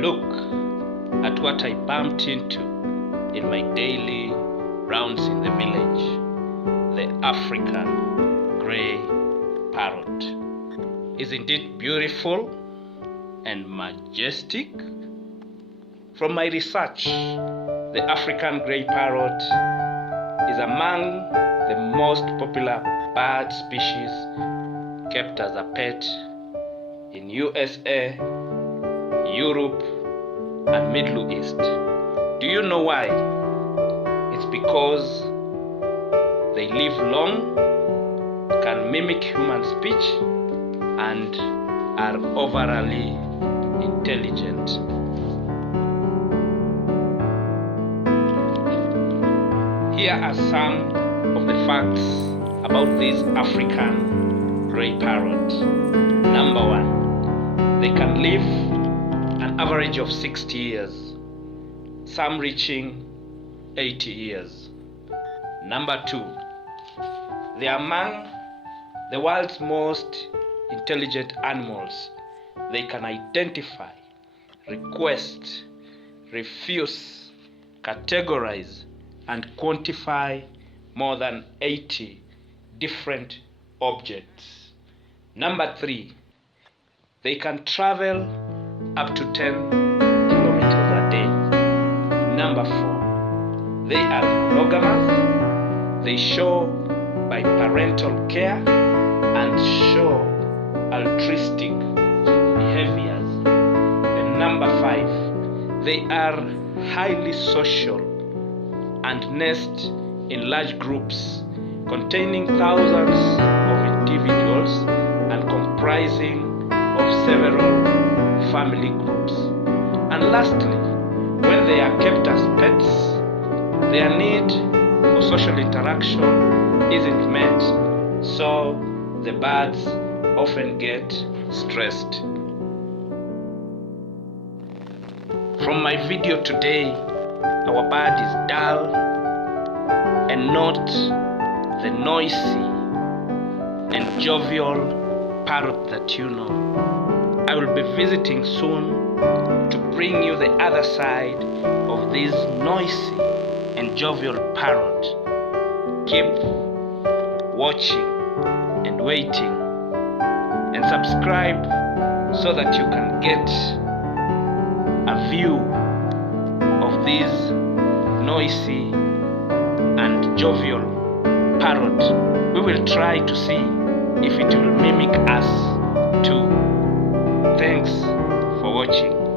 Look at what I bumped into in my daily rounds in the village. The African grey parrot. Isn't it beautiful and majestic? From my research, the African grey parrot is among the most popular bird species kept as a pet in USA, Europe, and Middle East. Do you know why? It's because they live long, can mimic human speech, and are overly intelligent. Here are some of the facts about this African grey parrot. Number 1, they can live an average of 60 years, some reaching 80 years. Number 2, they are among the world's most intelligent animals. They can identify, request, refuse, categorize, and quantify more than 80 different objects. Number 3, they can travel up to 10 kilometers a day. Number 4, they are monogamous. They show by parental care and show altruistic behaviors. And number 5, they are highly social and nest in large groups containing thousands of individuals and comprising of several family groups. And lastly, when they are kept as pets, their need for social interaction isn't met, so the birds often get stressed. From my video today, our bird is dull and not the noisy and jovial parrot that you know. I will be visiting soon to bring you the other side of this noisy and jovial parrot. Keep watching and waiting, and subscribe so that you can get a view of this noisy and jovial parrot. We will try to see if it will mimic us too. Thanks for watching.